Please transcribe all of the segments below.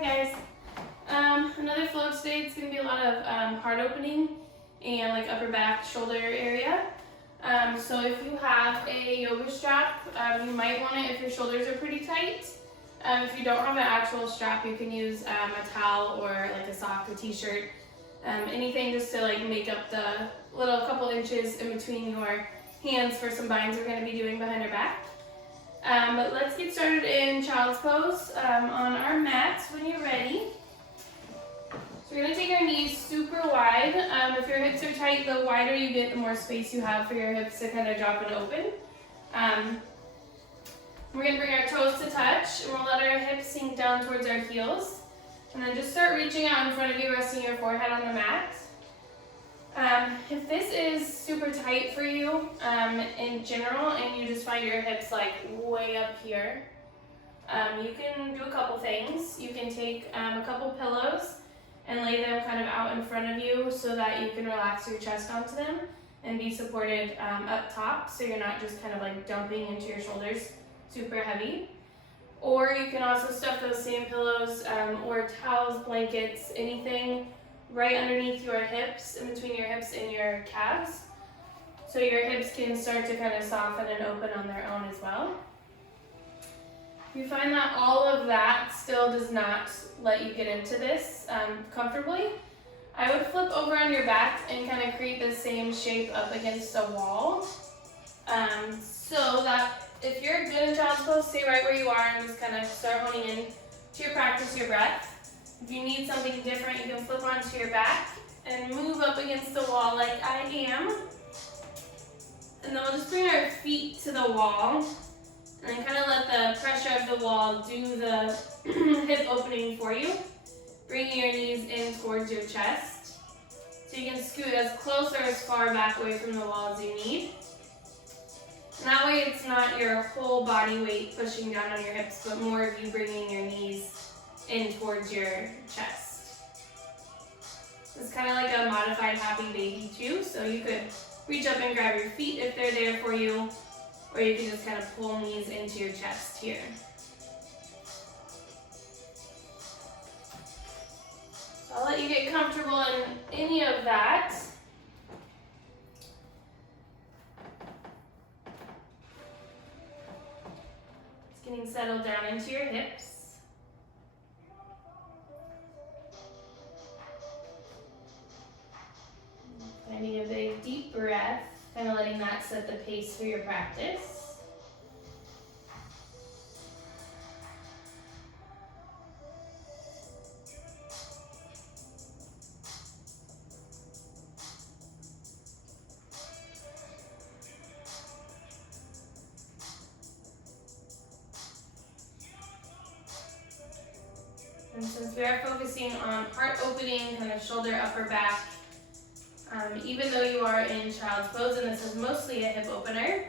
guys. Another flow today. It's going to be a lot of heart opening and like upper back, shoulder area. So if you have a yoga strap, you might want it if your shoulders are pretty tight. If you don't have an actual strap, you can use a towel or like a sock, a t-shirt, anything just to like make up the little couple inches in between your hands for some binds we're going to be doing behind our back. But let's get started in child's pose on our mat when you're ready. So we're going to take our knees super wide. If your hips are tight, the wider you get, the more space you have for your hips to kind of drop and open. We're going to bring our toes to touch, and we'll let our hips sink down towards our heels. And then just start reaching out in front of you, resting your forehead on the mat. If this is super tight for you in general, and you just find your hips like way up here, you can do a couple things. You can take a couple pillows and lay them kind of out in front of you so that you can relax your chest onto them and be supported up top, so you're not just kind of like dumping into your shoulders super heavy. Or you can also stuff those same pillows or towels, blankets, anything right underneath your hips, in between your hips and your calves, so your hips can start to kind of soften and open on their own as well. If you find that all of that still does not let you get into this comfortably, I would flip over on your back and kind of create the same shape up against a wall, so that if you're good in child's pose, stay right where you are and just kind of start honing in to your practice, your breath. If you need something different, you can flip onto your back and move up against the wall like I am. And then we'll just bring our feet to the wall and then kind of let the pressure of the wall do the hip opening for you. Bringing your knees in towards your chest. So you can scoot as close or as far back away from the wall as you need. And that way it's not your whole body weight pushing down on your hips, but more of you bringing your knees in towards your chest. It's kind of like a modified happy baby too, so you could reach up and grab your feet if they're there for you, or you can just kind of pull knees into your chest here. So I'll let you get comfortable in any of that. Just getting settled down into your hips. Finding a big deep breath, kind of letting that set the pace for your practice. And since we are focusing on heart opening, kind of shoulder, upper back, even though you are in child's pose and this is mostly a hip opener,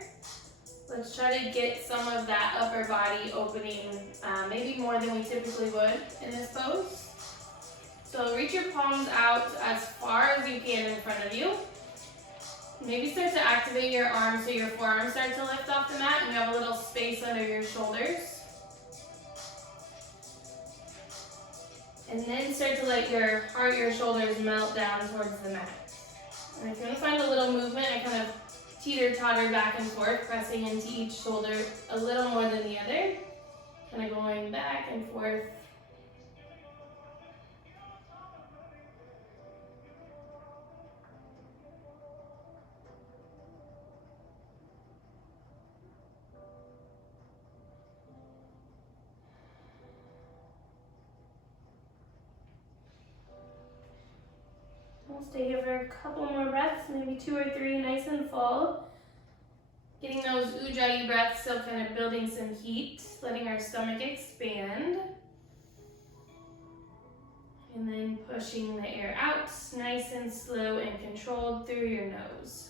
let's try to get some of that upper body opening, maybe more than we typically would in this pose. So reach your palms out as far as you can in front of you. Maybe start to activate your arms so your forearms start to lift off the mat and you have a little space under your shoulders. And then start to let your heart, your shoulders melt down towards the mat. And if you want to find a little movement, I kind of teeter-totter back and forth, pressing into each shoulder a little more than the other. Kind of going back and forth. We'll stay here for a couple more breaths, maybe 2 or 3, nice and full. Getting those ujjayi breaths, still kind of building some heat, letting our stomach expand. And then pushing the air out, nice and slow and controlled through your nose.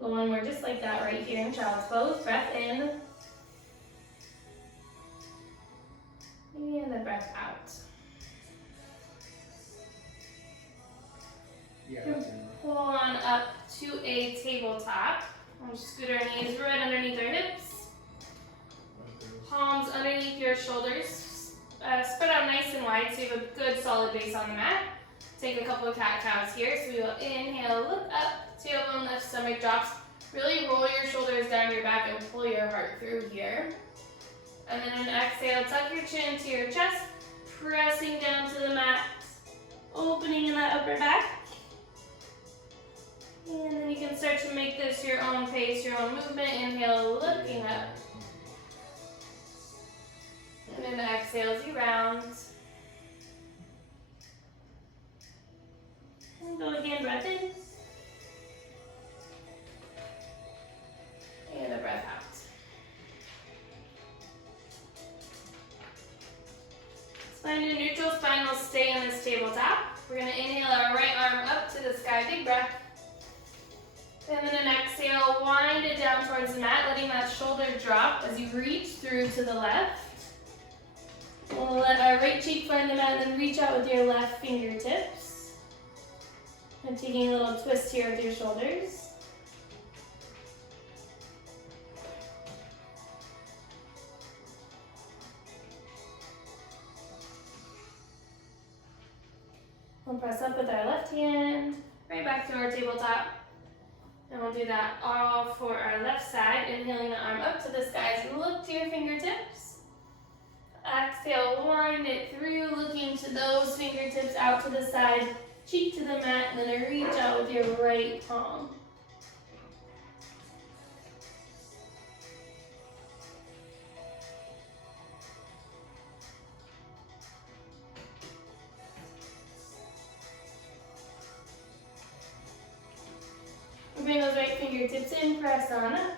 Go one more just like that right here in child's pose. Breath in. And the breath out. Pull on up to a tabletop. We'll scoot our knees right underneath our hips. palms underneath your shoulders. Spread out nice and wide so you have a good solid base on the mat. Take a couple of cat-cows here. So we will inhale, look up, tailbone lifts, stomach drops. Really roll your shoulders down your back and pull your heart through here. And then an exhale, tuck your chin to your chest, pressing down to the mat, opening in that upper back. And then you can start to make this your own pace, your own movement. Inhale, looking up. And then exhale as you round. And go again, breath in. And a breath out. Spine to neutral, spine will stay in this tabletop. We're going to inhale our right arm up to the sky, big breath. And then an exhale, wind it down towards the mat, letting that shoulder drop as you reach through to the left. We'll let our right cheek find the mat and then reach out with your left fingertips. And taking a little twist here with your shoulders. We'll press up with our left hand, right back to our tabletop. And we'll do that all for our left side. Inhaling the arm up to the sky as you look to your fingertips. Exhale, wind it through, looking to those fingertips out to the side, cheek to the mat, and then reach out with your right palm. Bring those right fingertips in, press on up.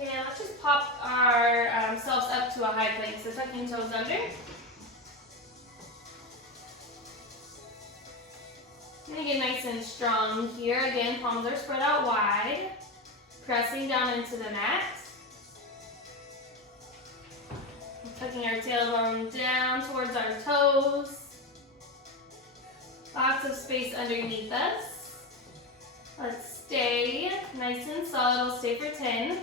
And let's just pop ourselves up to a high plank. So tucking toes under. I'm going to get nice and strong here. Again, palms are spread out wide. Pressing down into the mat. Tucking our tailbone down towards our toes. Lots of space underneath us. Let's stay nice and solid. We'll stay for 10.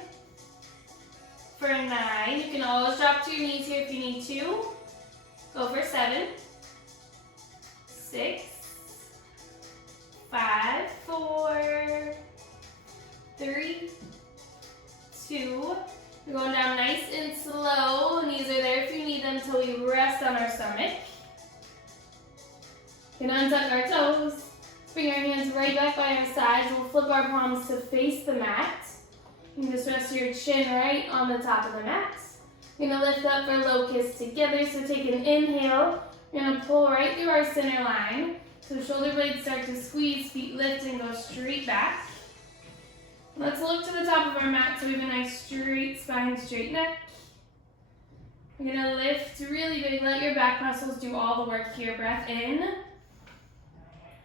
For 9, you can always drop to your knees here if you need to. Go for 7, 6, 5, 4, 3, 2. We're going down nice and slow. Knees are there if you need them until we rest on our stomach. We can untuck our toes. Bring our hands right back by our sides. We'll flip our palms to face the mat. You can just rest your chin right on the top of the mat. We're going to lift up for locust together. So take an inhale. We're going to pull right through our center line. So shoulder blades start to squeeze, feet lift and go straight back. Let's look to the top of our mat so we have a nice straight spine, straight neck. We're going to lift really big. Let your back muscles do all the work here. Breath in.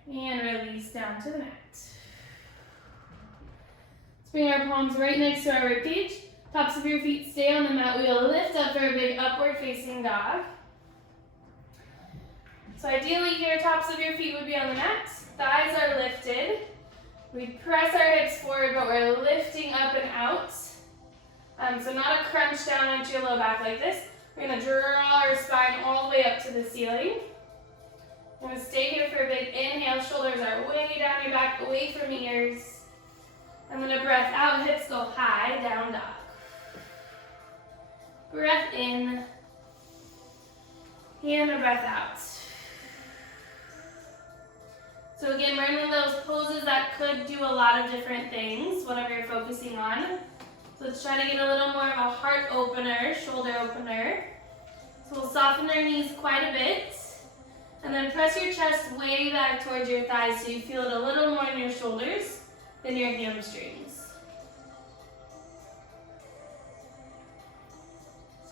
And release down to the mat. Let's bring our palms right next to our ribcage. Tops of your feet stay on the mat. We will lift up for a big upward facing dog. So ideally here, tops of your feet would be on the mat. Thighs are lifted. We press our hips forward, but we're lifting up and out. So not a crunch down into your low back like this. We're going to draw our spine all the way up to the ceiling. We're going to stay here for a big inhale. Shoulders are way down your back, away from ears. And then a breath out, hips go high, down dog. Breath in. And a breath out. So again, we're in those poses that could do a lot of different things, whatever you're focusing on. So let's try to get a little more of a heart opener, shoulder opener. So we'll soften our knees quite a bit. And then press your chest way back towards your thighs so you feel it a little more in your shoulders than your hamstrings.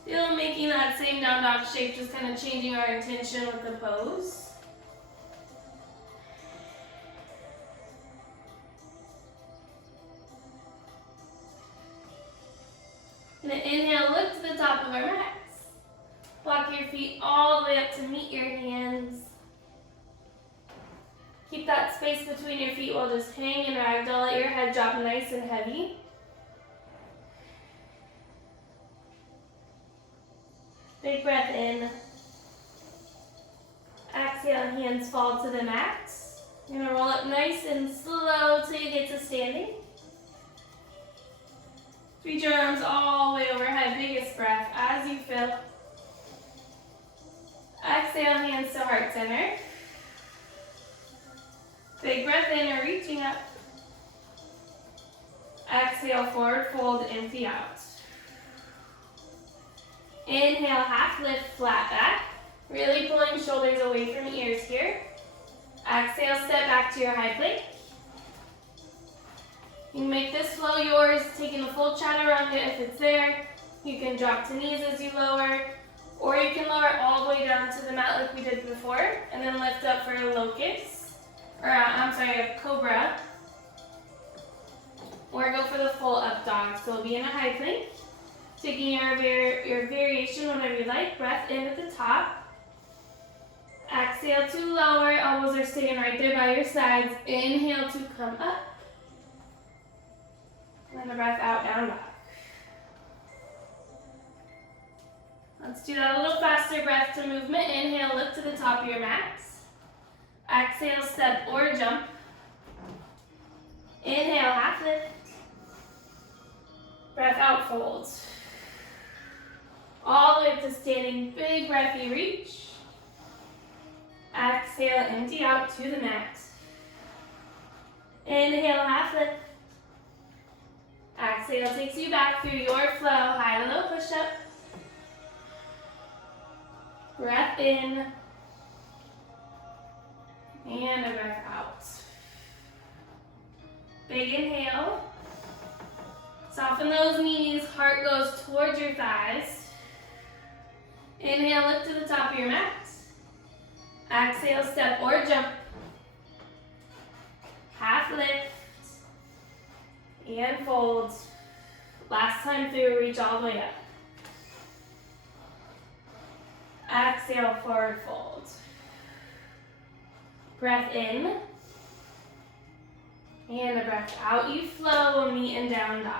Still making that same down dog shape, just kind of changing our intention with the pose. And inhale, look to the top of our mats. Walk your feet all the way up to meet your hands. Keep that space between your feet while just hang and ragdoll. Let your head drop nice and heavy. Big breath in. Exhale, hands fall to the mat. You're gonna roll up nice and slow till you get to standing. Reach your arms all the way overhead, biggest breath as you fill. Exhale, hands to heart center. Big breath in, reaching up. Exhale, forward fold, empty out. Inhale, half lift, flat back. Really pulling shoulders away from ears here. Exhale, step back to your high plank. You can make this flow yours, taking the full chaturanga if it's there. You can drop to knees as you lower, or you can lower all the way down to the mat like we did before, and then lift up for a locust, or a cobra, or go for the full up dog. So we'll be in a high plank, taking your variation whenever you like. Breath in at the top. Exhale to lower, elbows are staying right there by your sides. Inhale to come up. And the breath out, down dog. Let's do that a little faster, breath to movement. Inhale, lift to the top of your mat. Exhale, step or jump. Inhale, half lift. Breath out, fold. All the way up to standing, big breathy reach. Exhale, empty out to the mat. Inhale, half lift. Exhale takes you back through your flow, high low push up. Breath in. And a breath out. Big inhale. Soften those knees, heart goes towards your thighs. Inhale, lift to the top of your mat. Exhale, step or jump. Half lift. And fold. Last time through, reach all the way up. Exhale, forward fold. Breath in. And a breath out. You flow, meet and down dog.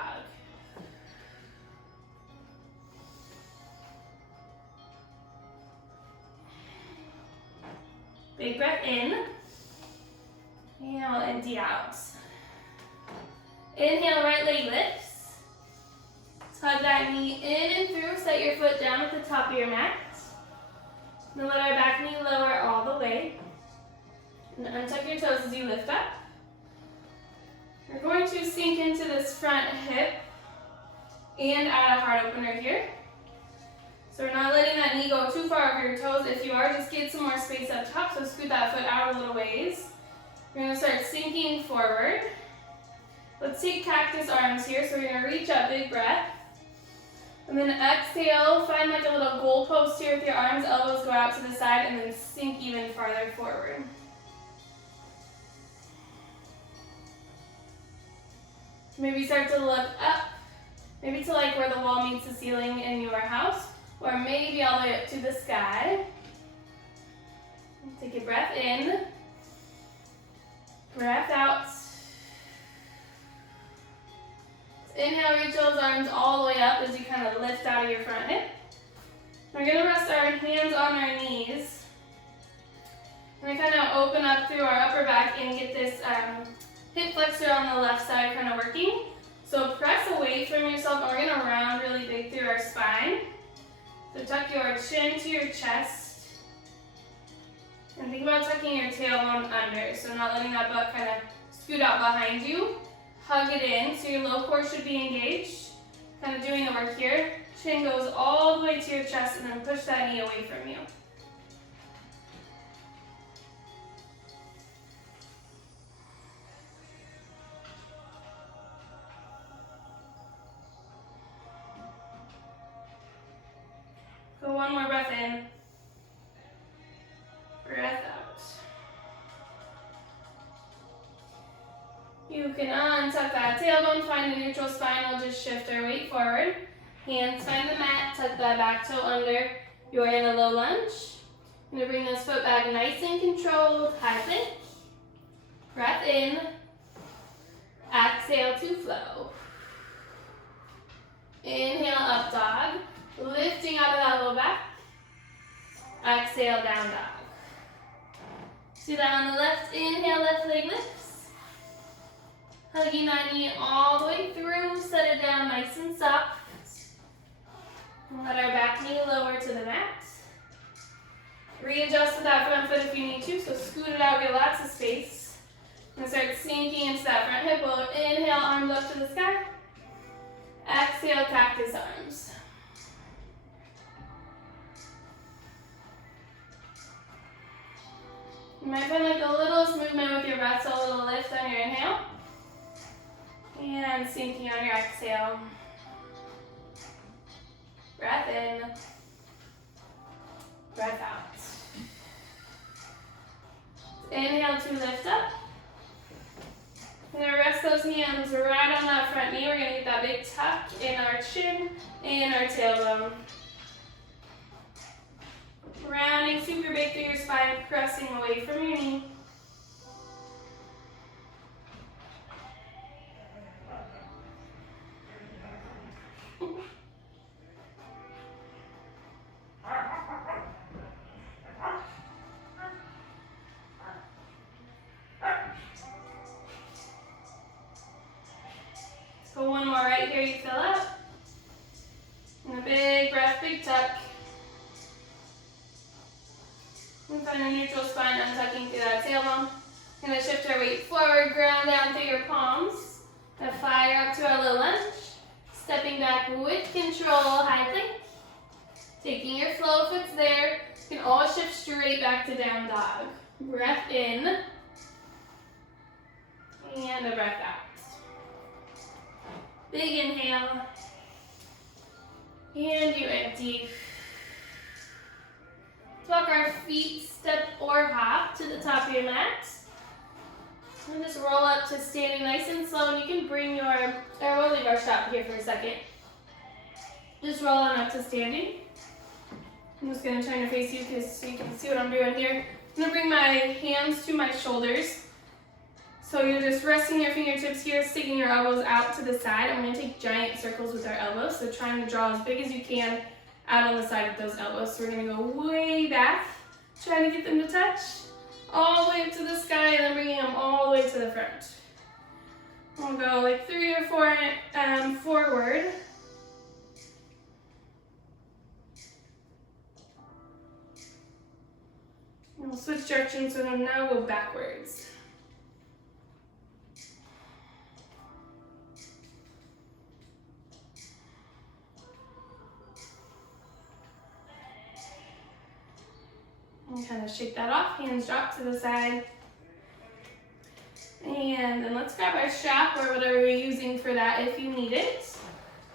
Big breath in. And we'll empty out. Inhale, right leg lifts. Tug that knee in and through. Set your foot down at the top of your mat. Then let our back knee lower all the way. And untuck your toes as you lift up. We're going to sink into this front hip and add a heart opener here. So we're not letting that knee go too far over your toes. If you are, just get some more space up top. So scoot that foot out a little ways. We're going to start sinking forward. Let's take cactus arms here. So we're going to reach up, big breath. And then exhale, find like a little goal post here with your arms, elbows go out to the side, and then sink even farther forward. Maybe start to look up, maybe to like where the wall meets the ceiling in your house, or maybe all the way up to the sky. Take a breath in, breath out. Inhale, reach those arms all the way up as you kind of lift out of your front hip. We're going to rest our hands on our knees. We're going to kind of open up through our upper back and get this hip flexor on the left side kind of working. So press away from yourself, and we're going to round really big through our spine. So tuck your chin to your chest. And think about tucking your tailbone under, so not letting that butt kind of scoot out behind you. Hug it in, so your low core should be engaged. Kind of doing the work here. Chin goes all the way to your chest, and then push that knee away from you. Go one more breath in. Breath out. You can untuck that tailbone, find a neutral spine. We'll just shift our weight forward. Hands find the mat, tuck that back toe under. You're in a low lunge. I'm going to bring those foot back nice and controlled. High plank. Breath in. Exhale to flow. Inhale, up dog. Lifting out of that low back. Exhale, down dog. Do that on the left. Inhale, left leg lifts. Hugging that knee all the way through. Set it down nice and soft. And let our back knee lower to the mat. Readjust with that front foot if you need to. So scoot it out, get lots of space. And start sinking into that front hip. We'll inhale, arms up to the sky. Exhale, cactus arms. You might find like the littlest movement with your breath, so a little lift on your inhale. And sinking on your exhale. Breath in. Breath out. Inhale to lift up. We're going to rest those hands right on that front knee. We're going to get that big tuck in our chin and our tailbone. Rounding super big through your spine, pressing away from your knee. So one more right here, you fill up. And a big breath, big tuck. And find a neutral spine, untucking through that tailbone. We're going to shift our weight forward, ground down through your palms. Gonna fire up to our little lunge. Stepping back with control, high plank. Taking your flow if it's there. You can always shift straight back to down dog. Breath in. And a breath out. Big inhale. And you empty. Walk our feet, step or hop to the top of your mat. And just roll up to standing nice and slow. And you can bring your, we'll leave our shop here for a second. Just roll on up to standing. I'm just going to turn to face you so you can see what I'm doing here. I'm going to bring my hands to my shoulders. So you're just resting your fingertips here, sticking your elbows out to the side. I'm going to take giant circles with our elbows. So trying to draw as big as you can out on the side of those elbows. So we're going to go way back, trying to get them to touch, all the way up to the sky, and then bringing them all the way to the front. We'll go like 3 or 4 forward. And we'll switch directions, so we'll now go backwards. And kind of shake that off, hands drop to the side. And then let's grab our strap or whatever we're using for that if you need it.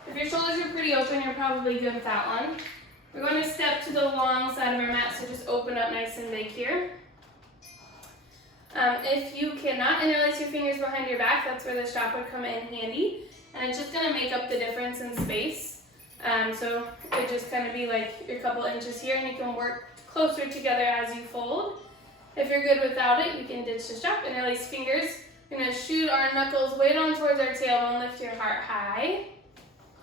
If your shoulders are pretty open, you're probably good with that one. We're going to step to the long side of our mat, so just open up nice and big here. If you cannot interlace your fingers behind your back, that's where the strap would come in handy. And it's just going to make up the difference in space. So it would just kind of be like your couple inches here, and you can work closer together as you fold. If you're good without it, you can ditch the strap, interlace fingers. We're going to shoot our knuckles way down towards our tailbone, lift your heart high.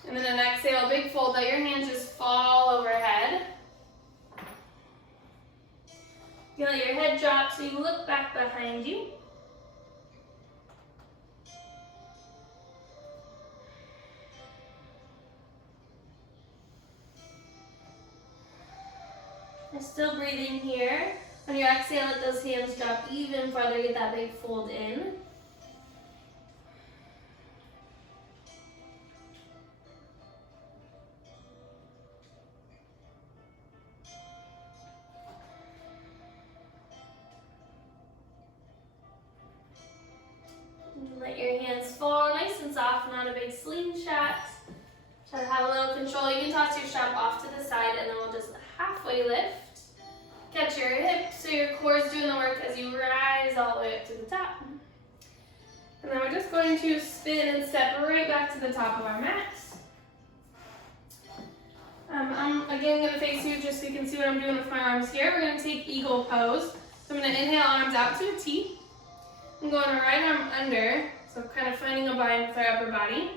And then an exhale, big fold, let your hands just fall overhead. You let your head drop so you look back behind you. You're still breathing here. On your exhale, let those hands drop even farther, get that big fold in. Let your hands fall nice and soft, not a big slingshot. Try to have a little control. You can toss your strap off to the side, and then we'll just halfway lift. Catch your hips so your core is doing the work as you rise all the way up to the top. And then we're just going to spin and step right back to the top of our mat. I'm again going to face you just so you can see what I'm doing with my arms here. We're going to take eagle pose. So I'm going to inhale, arms out to a T. I'm going right arm under, so kind of finding a bind with our upper body.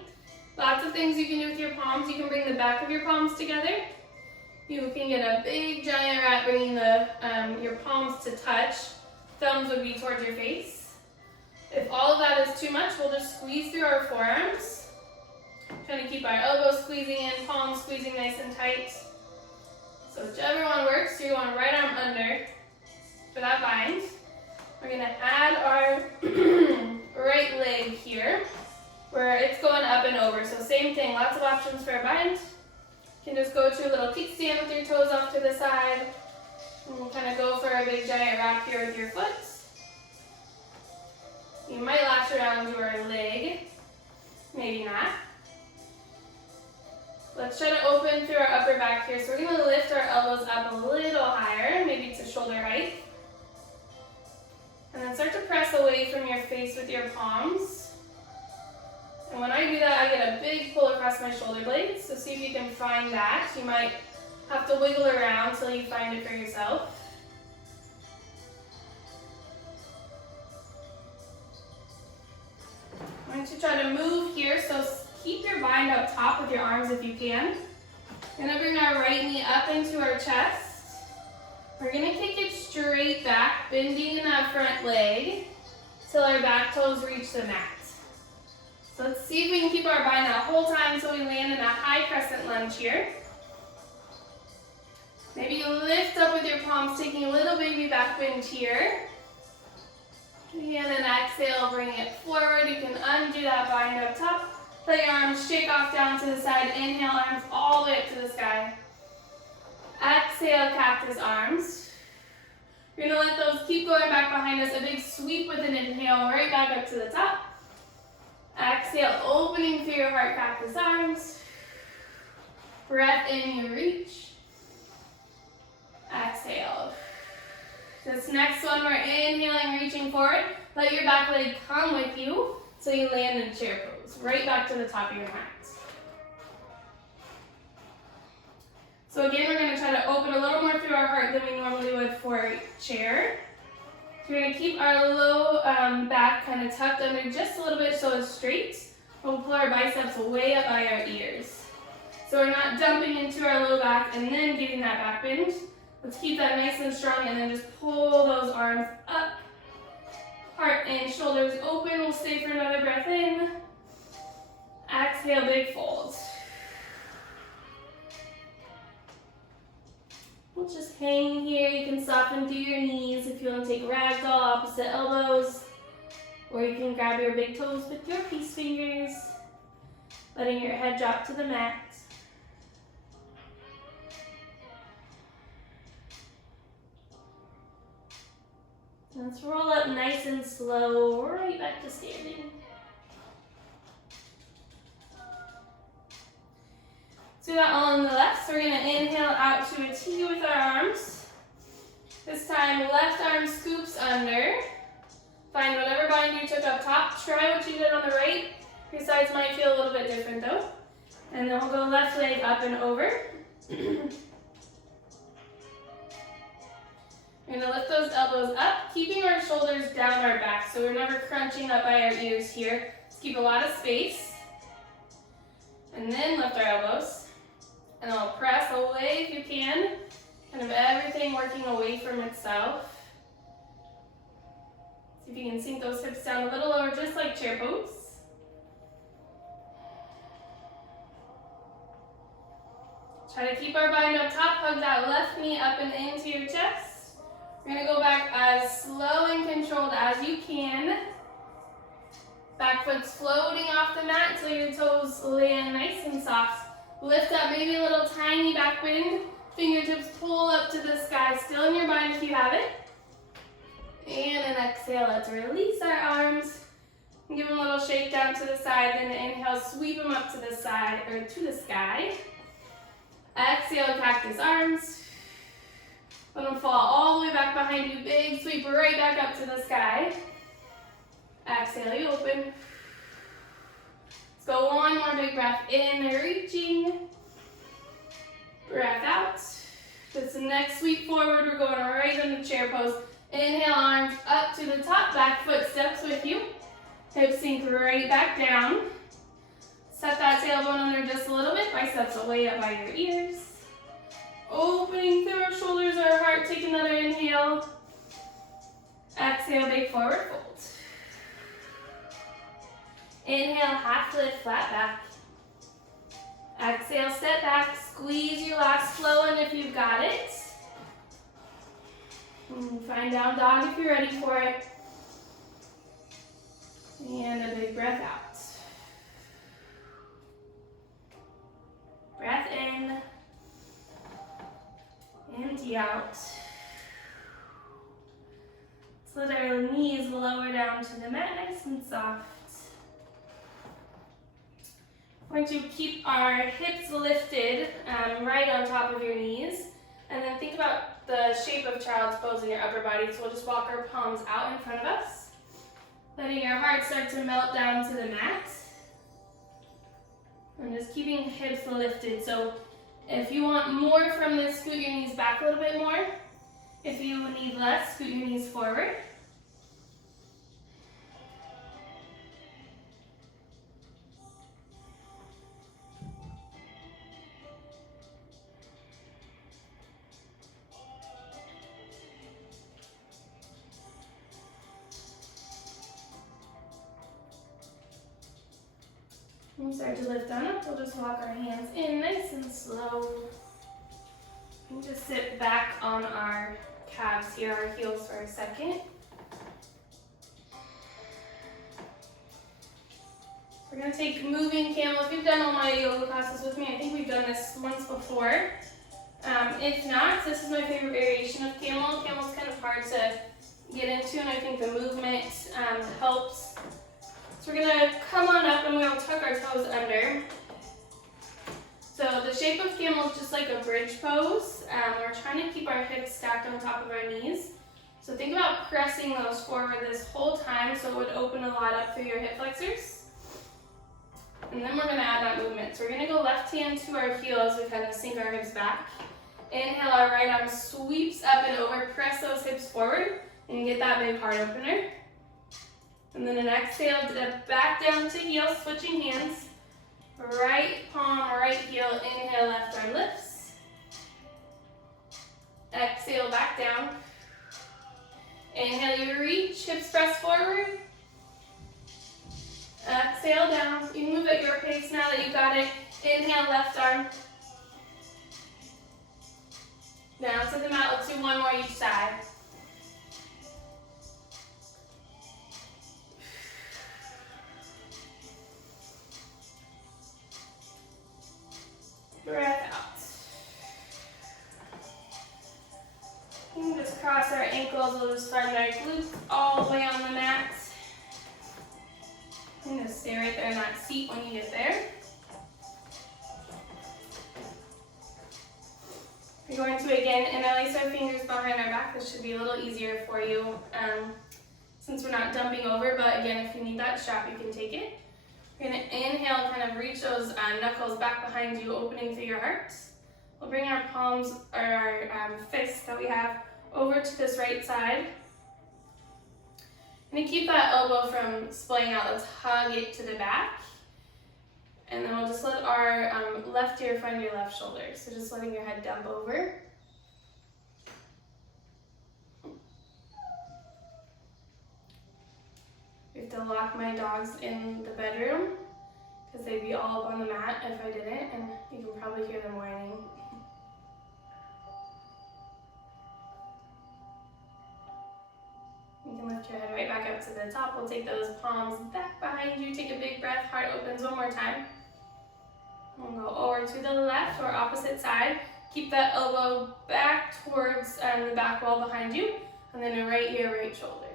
Lots of things you can do with your palms. You can bring the back of your palms together. You can get a big giant rat, bringing the your palms to touch. Thumbs would be towards your face. If all of that is too much, we'll just squeeze through our forearms. Trying to keep our elbows squeezing in, palms squeezing nice and tight. So whichever one works, you're going right arm under for that bind. We're going to add our right leg here, where it's going up and over. So same thing, lots of options for a bind. You can just go to a little kickstand with your toes off to the side. And we'll kind of go for a big giant wrap here with your foot. You might latch around your leg, maybe not. Let's try to open through our upper back here. So we're going to lift our elbows up a little higher, maybe to shoulder height. And then start to press away from your face with your palms. And when I do that, I get a big pull across my shoulder blades. So see if you can find that. You might have to wiggle around till you find it for yourself. I'm going to try to move here, so keep your bind up top with your arms if you can. We're going to bring our right knee up into our chest. We're going to kick it straight back, bending in that front leg till our back toes reach the mat. So let's see if we can keep our bind that whole time until we land in a high crescent lunge here. Maybe you lift up with your palms, taking a little baby back bend here. And then exhale, bring it forward. You can undo that bind up top. Let your arms shake off down to the side. Inhale, arms all the way up to the sky. Exhale, cactus arms. You're going to let those keep going back behind us. A big sweep with an inhale, right back up to the top. Exhale, opening through your heart, cactus arms. Breath in, you reach. Exhale. This next one, we're inhaling, reaching forward. Let your back leg come with you so you land in chair pose, right back to the top of your mat. So again, we're going to try to open a little more through our heart than we normally would for a chair. So we're going to keep our low back kind of tucked under just a little bit so it's straight. We'll pull our biceps way up by our ears. So we're not dumping into our low back and then getting that back bend. Let's keep that nice and strong and then just pull those arms up. Heart and shoulders open. We'll stay for another breath in. Exhale, big fold. We'll just hang here. You can soften through your knees if you want to take ragdoll, opposite elbows. Or you can grab your big toes with your peace fingers, letting your head drop to the mat. Let's roll up nice and slow, right back to standing. Do that all on the left. So we're going to inhale out to a T with our arms. This time, left arm scoops under. Find whatever bind you took up top. Try what you did on the right. Your sides might feel a little bit different though. And then we'll go left leg up and over. We're going to lift those elbows up, keeping our shoulders down our back, so we're never crunching up by our ears here. Let's keep a lot of space. And then lift our elbows. And I'll press away if you can. Kind of everything working away from itself. See if you can sink those hips down a little lower, just like chair pose. Try to keep our bind up top, hug that left knee up and into your chest. We're going to go back as slow and controlled as you can. Back foot's floating off the mat until your toes land nice and soft. Lift up, maybe a little tiny back bend. Fingertips pull up to the sky, still in your bind if you have it. And an exhale, let's release our arms. Give them a little shake down to the side, then inhale, sweep them up to the side, or to the sky. Exhale, cactus arms. Let them fall all the way back behind you. Big sweep right back up to the sky. Exhale, you open. Let's go one more big breath in, reaching. Breath out. This next sweep forward, we're going right into chair pose. Inhale, arms up to the top, back foot steps with you. Hips sink right back down. Set that tailbone under just a little bit, biceps away up by your ears. Opening through our shoulders, our heart. Take another inhale. Exhale, big forward fold. Inhale, half lift, flat back. Exhale, step back, squeeze your last flow in if you've got it. And find down dog if you're ready for it. And a big breath out. Breath in. Empty out. Let's let our knees lower down to the mat, nice and soft. We're going to keep our hips lifted right on top of your knees. And then think about the shape of child's pose in your upper body. So we'll just walk our palms out in front of us, letting our heart start to melt down to the mat. And just keeping hips lifted. So if you want more from this, scoot your knees back a little bit more. If you need less, scoot your knees forward. And start to lift on up. We'll just walk our hands in nice and slow. And just sit back on our calves here, our heels for a second. We're going to take moving camel. If you've done all my yoga classes with me, I think we've done this once before. If not, this is my favorite variation of camel. Camel's kind of hard to get into, and I think the movement helps. So we're going to come on up and we'll tuck our toes under. So the shape of camel is just like a bridge pose. We're trying to keep our hips stacked on top of our knees. So think about pressing those forward this whole time so it would open a lot up through your hip flexors. And then we're going to add that movement. So we're going to go left hand to our heels. We kind of sink our hips back. Inhale, our right arm sweeps up and over. Press those hips forward and get that big heart opener. And then an exhale, back down to heel, switching hands. Right palm, right heel, inhale, left arm lifts. Exhale, back down. Inhale, you reach, hips press forward. Exhale, down. You move at your pace now that you got it. Inhale, left arm. Down to the mat, let's do one more each side. Breath out. You can just cross our ankles. We'll just find our glutes all the way on the mat. And just stay right there in that seat when you get there. We're going to again interlace our fingers behind our back. This should be a little easier for you since we're not dumping over. But again, if you need that strap, you can take it. We're going to inhale, kind of reach those knuckles back behind you, opening through your heart. We'll bring our palms, or our fists that we have, over to this right side. And keep that elbow from splaying out. Let's hug it to the back. And then we'll just let our left ear find your left shoulder. So just letting your head dump over. I have to lock my dogs in the bedroom because they'd be all up on the mat if I didn't, and you can probably hear them whining. You can lift your head right back up to the top. We'll take those palms back behind you. Take a big breath. Heart opens one more time. We'll go over to the left or opposite side. Keep that elbow back towards the back wall behind you. And then a right ear, right shoulder.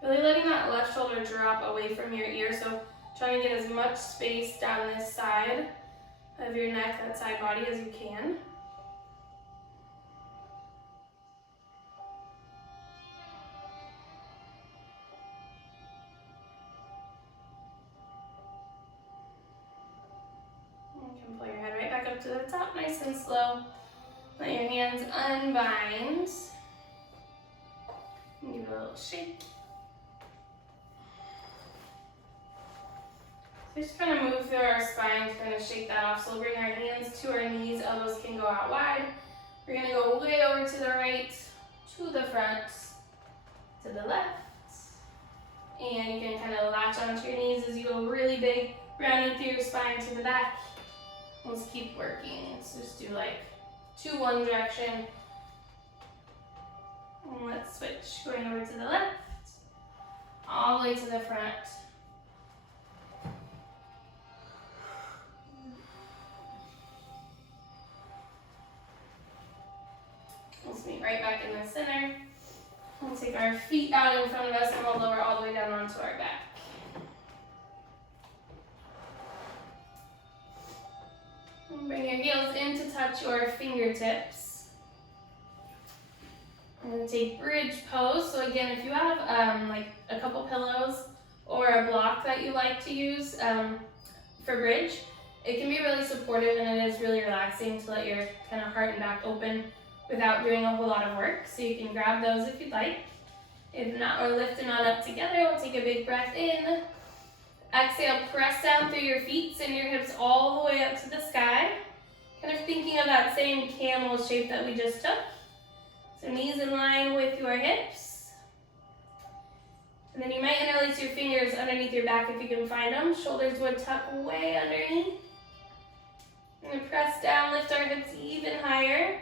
Really letting that left shoulder drop away from your ear. So trying to get as much space down this side of your neck, that side body, as you can. Pull your head right back up to the top, nice and slow. Let your hands unbind. And give it a little shake. Just kind of move through our spine to kind of shake that off. So we'll bring our hands to our knees, elbows can go out wide. We're gonna go way over to the right, to the front, to the left. And you can kind of latch onto your knees as you go really big, rounding through your spine to the back. Let's keep working. Let's just do like 2 one direction. And let's switch, going over to the left, all the way to the front. Let's meet right back in the center. We'll take our feet out in front of us and we'll lower all the way down onto our back. And bring your heels in to touch your fingertips. And then take bridge pose. So again, if you have like a couple pillows or a block that you like to use for bridge, it can be really supportive and it is really relaxing to let your kind of heart and back open without doing a whole lot of work. So you can grab those if you'd like. If not, we're lifting on up together. We'll take a big breath in. Exhale, press down through your feet, send your hips all the way up to the sky. Kind of thinking of that same camel shape that we just took. So knees in line with your hips. And then you might interlace your fingers underneath your back if you can find them. Shoulders would tuck way underneath. And then press down, lift our hips even higher.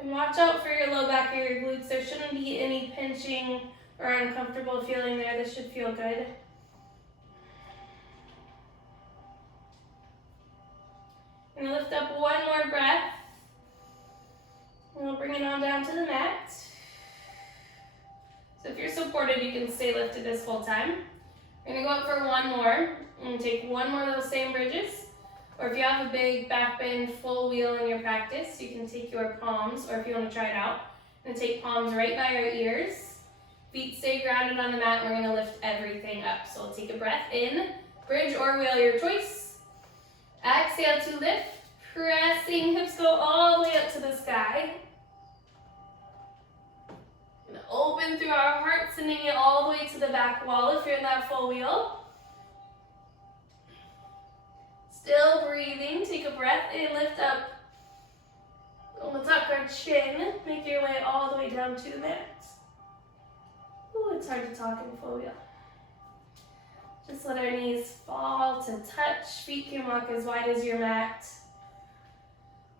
And watch out for your low back or your glutes. There shouldn't be any pinching or uncomfortable feeling there. This should feel good. And lift up one more breath. And we'll bring it on down to the mat. So if you're supported, you can stay lifted this whole time. We're gonna go up for one more and take one more of those same bridges. Or if you have a big back bend full wheel in your practice, you can take your palms, or if you want to try it out, and take palms right by your ears. Feet stay grounded on the mat, and we're going to lift everything up. So we'll take a breath in, bridge or wheel, your choice. Exhale to lift, pressing hips go all the way up to the sky. And open through our heart, sending it all the way to the back wall if you're in that full wheel. Still breathing, take a breath in, lift up. We'll tuck our chin, make your way all the way down to the mat. Ooh, it's hard to talk in full wheel. Just let our knees fall to touch. Feet can walk as wide as your mat.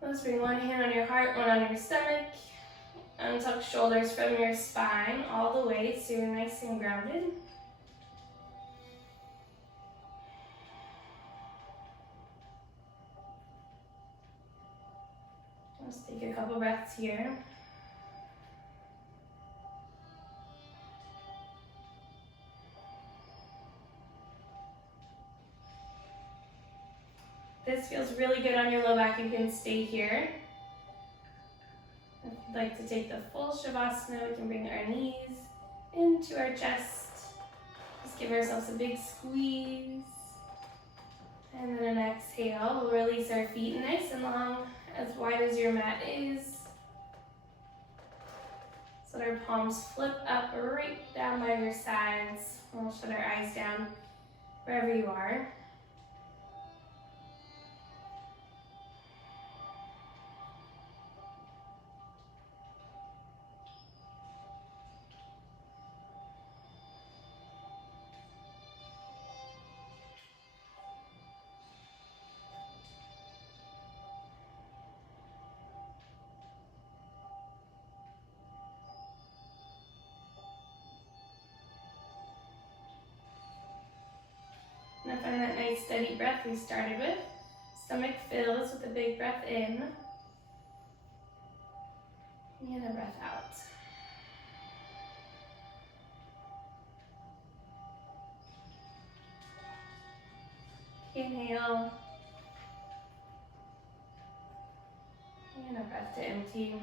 Let's bring one hand on your heart, one on your stomach. Untuck shoulders from your spine all the way so you're nice and grounded. Let's take a couple breaths here. This feels really good on your low back. You can stay here. If you'd like to take the full Shavasana, we can bring our knees into our chest. Just give ourselves a big squeeze. And then an exhale. We'll release our feet nice and long, as wide as your mat is. So let our palms flip up right down by your sides. We'll shut our eyes down wherever you are. Now find that nice steady breath we started with. Stomach fills with a big breath in. And a breath out. Inhale. And a breath to empty.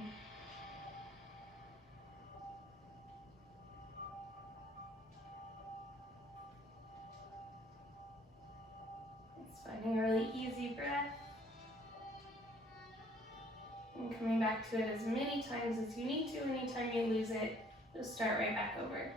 Finding a really easy breath. And coming back to it as many times as you need to. Anytime you lose it, just start right back over.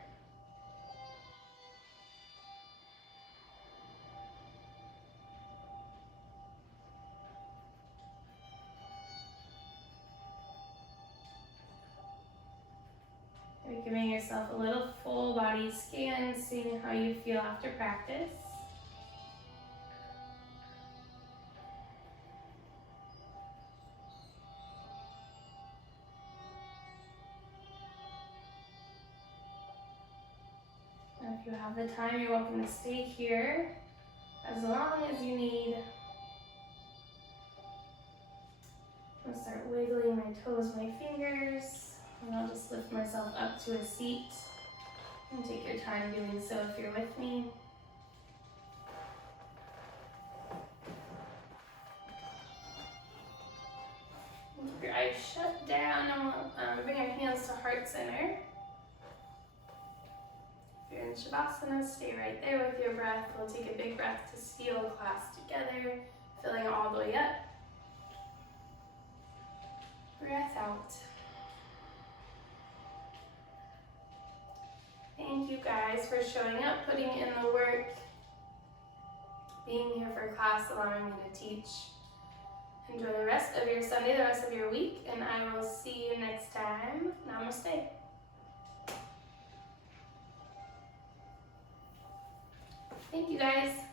You're giving yourself a little full body scan, seeing how you feel after practice. And if you have the time, you're welcome to stay here as long as you need. I'm going to start wiggling my toes, my fingers, and I'll just lift myself up to a seat. And take your time doing so if you're with me. Keep your eyes shut down, and we'll bring our hands to heart center. If you're in Shavasana, stay right there with your breath. We'll take a big breath to seal class together, filling it all the way up. Breath out. Thank you guys for showing up, putting in the work, being here for class, allowing me to teach. Enjoy the rest of your Sunday, the rest of your week, and I will see you next time. Namaste. Thank you guys.